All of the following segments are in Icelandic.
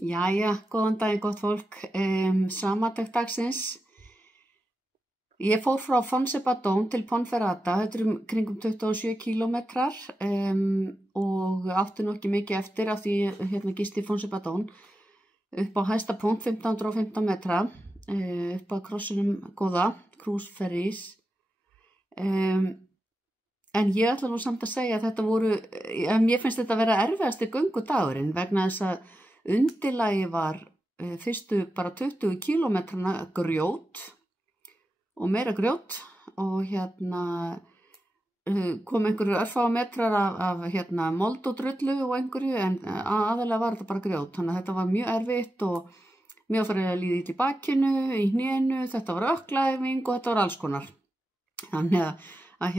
Jæja, góðan daginn, gott fólk. Samantekt dagsins. Ég fór frá Fonsebadón til Ponferrada, þetta kringum 27 kílómetrar og átti nú ekki mikið eftir af því ég gisti í Fonsebadón upp á hæsta punkt 1515 metra, upp að krossinum góða, Cruise Ferries. En ég ætla nú samt að segja að þetta voru, mér finnst þetta að vera erfiðasti göngudagurinn vegna þess að undirlagi var fyrstu bara 20 kílómetrana grjót og meira grjót og kom einhverju örfáa metrar af mold og drullu og einhverju en aðalega var þetta bara grjót, þannig að þetta var mjög erfitt og mjög farið að líða í bakinu, í hnénu, þetta var ökklæfing og þetta var alls konar. Þannig að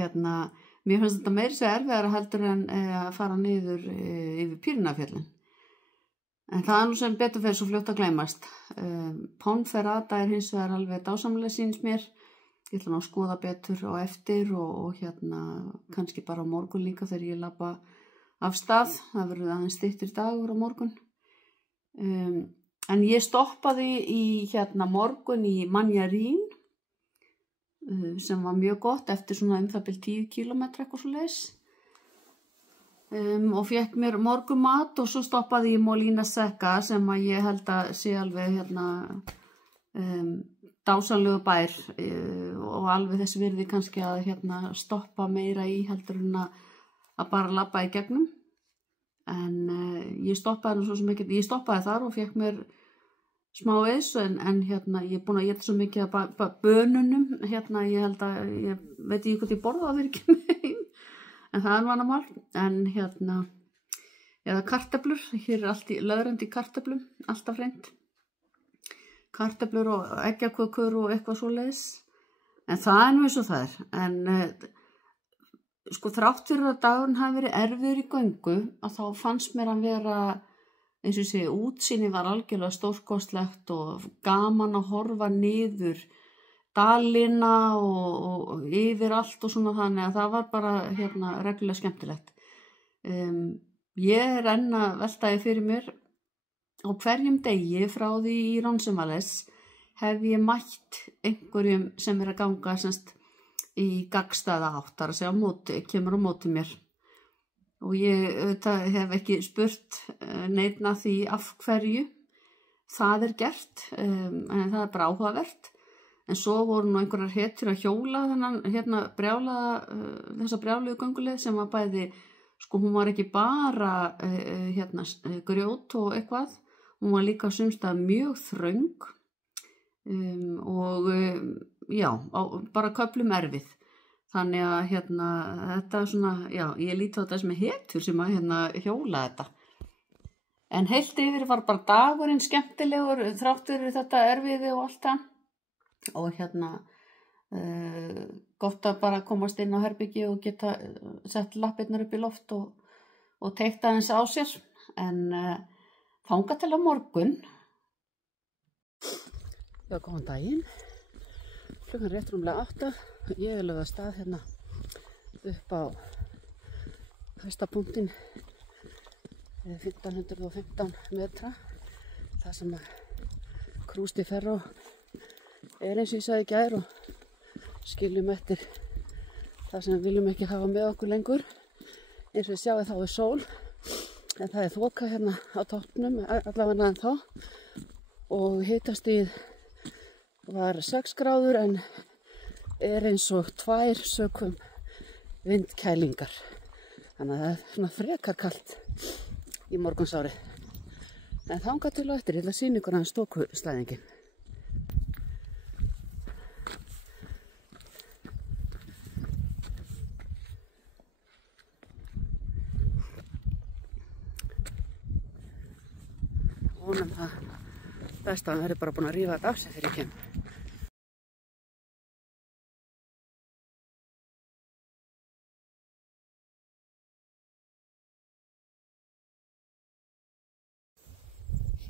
mér finnst þetta meira sér erfiðara heldur en að fara niður yfir Pýrenafjöllin. En það nú sem betur fyrir svo fljótt að gleymast. Ponferrada hins vegar alveg dásamlega sýnist mér. Ég ætla nú að skoða betur á eftir og kannski bara á morgun líka þegar ég labba af stað. Það verður aðeins styttir dagur á morgun. En ég stoppaði í morgun í Manjarín sem var mjög gott eftir svona það bil 10 kílómetra eitthvað svoleiðis. Og fékk mér morgunmat og svo stoppaði ég í Molina Seca sem að ég held að sé alveg dásamlegu bær og alveg þess virði kannski að stoppa meira í heldur en að bara labba í gegnum. En ég stoppaði nú svo sem ekki, ég stoppaði þar og fékk mér smávegis en ég er búin að éta svo mikið af bönunum, ég held að, ég veit ekki hvort ég borða það ekki megin, en það er vandamál, en eða kartöflur, hér er allt í löðrandi kartöflum, alltaf hreint, kartöflur og eggjakökur og eitthvað svoleiðis, en það er nú eins og það er, en sko þrátt fyrir að dagurinn hafi verið erfiður í göngu, að þá fannst mér að vera eins og ég segi, útsýni var algjörlega stórkostlegt og gaman að horfa niður dalina og yfir allt og svona þannig að það var bara reglulega skemmtilegt. Ég er enn að velta því fyrir mér á hverjum degi frá því í Roncesvalles hef ég mætt einhverjum sem er að ganga í gagnstæða átt, þar að segja kemur á móti mér. Og ég hef ekki spurt neinn að því af hverju það er gert, en það er bara áhugavert. En svo voru nú einhverjar hetjur að hjóla þessa brjálugu gönguleið sem var bæði, sko hún var ekki bara grjót og eitthvað, hún var líka sumstað mjög þröng og já, bara köflum erfið. Þannig að þetta er svona, já, ég líti á þetta sem hetjur sem að hjóla þetta. En heilt yfir var bara dagurinn skemmtilegur, þráttur þetta erfiði og allt það. Og gott að bara komast inn á herbyggi og geta sett lappirnar upp í loft og teygt aðeins á sér. En þangað til á morgun. Já, góðan daginn. Klukkan rétt rúmlega 8. Ég er lögð að stað upp á hæsta punktinn 1515 metra. Það sem að Cruise Ferro er eins og ég sagði í gær og skiljum eftir það sem við viljum ekki hafa með okkur lengur. Eins og við sjáum þá er sól, en það er þoka á toppnum, allavega ennþá. Og hitastigið var 6 gráður en er eins og 2 sökum vindkælingar. Þannig að það er svona frekar kalt í morgunsárið. En þangað til og eftir, ég ætla að sýna ykkur aðeins stókuslæðingin. Vonum það best að hann verði bara búin að rífa þetta af sig þegar ég kem.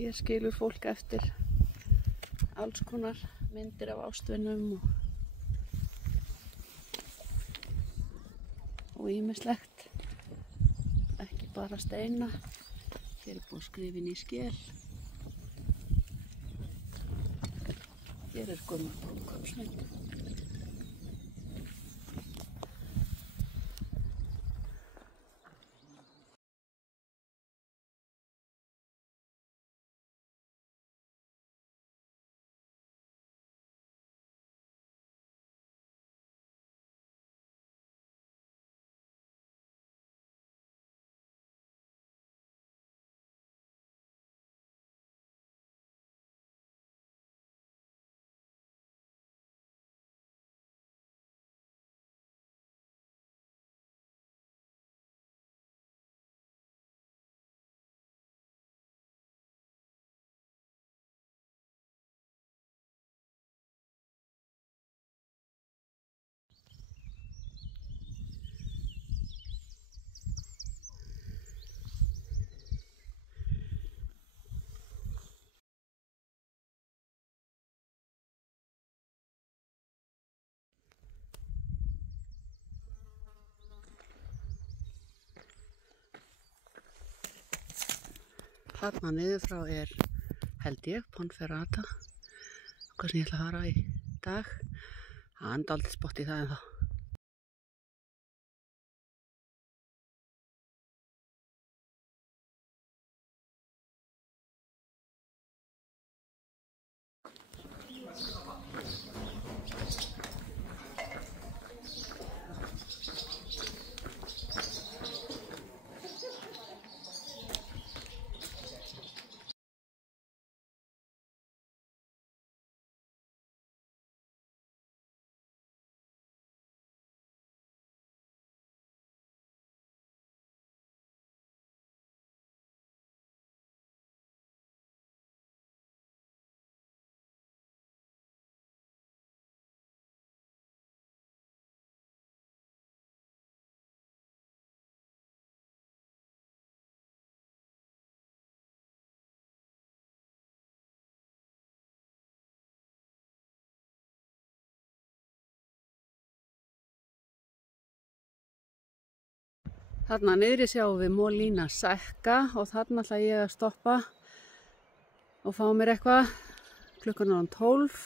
Hér skilur fólk eftir alls konar myndir af ástvinum og ýmislegt, ekki bara steina. Hér er búið að skrifa inn í skel. Hér er gömul brúðkaupsmynd. Þarna niður frá er, held ég, Ponferrata, hvað sem ég ætla að fara í dag. Það er dálítið spott í það ennþá. Þarna niðri sjáum við Molina Secca og þarna ætla ég að stoppa og fá mér eitthvað. Klukkan er 12.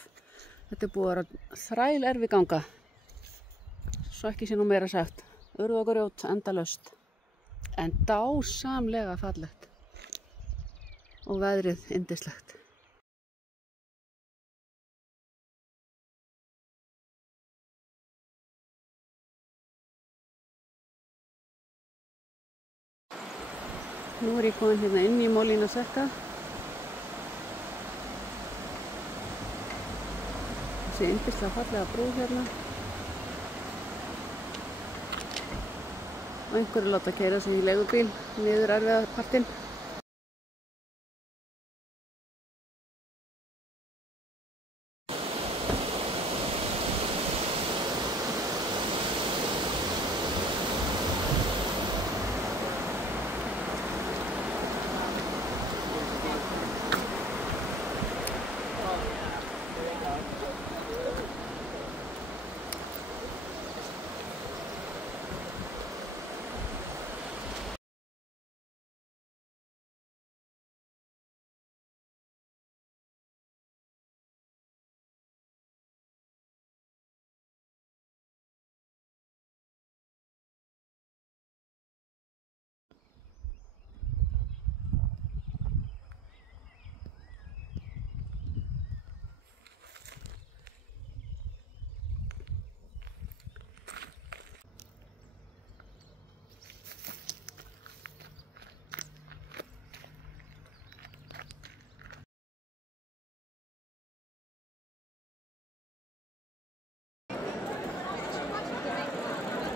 Þetta er búið að vera þræl erfið ganga. Svo ekki sé nú meira sagt. Urð og grjót endalaust. En dásamlega fallegt. Og veðrið yndislegt. Nú er ég komin hérna inn í Molina Secca. Þessi yndislega fallega brú hérna. Og einhverju láta keyra sig í leigubíl niður erfiða partinn.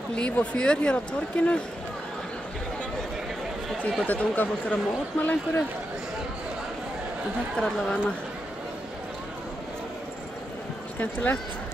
Líf og fjör hér á torginu. Ég veit ekki hvort þetta unga fólk er að mótmæla einhverju. En þetta er allavega skemmtilegt.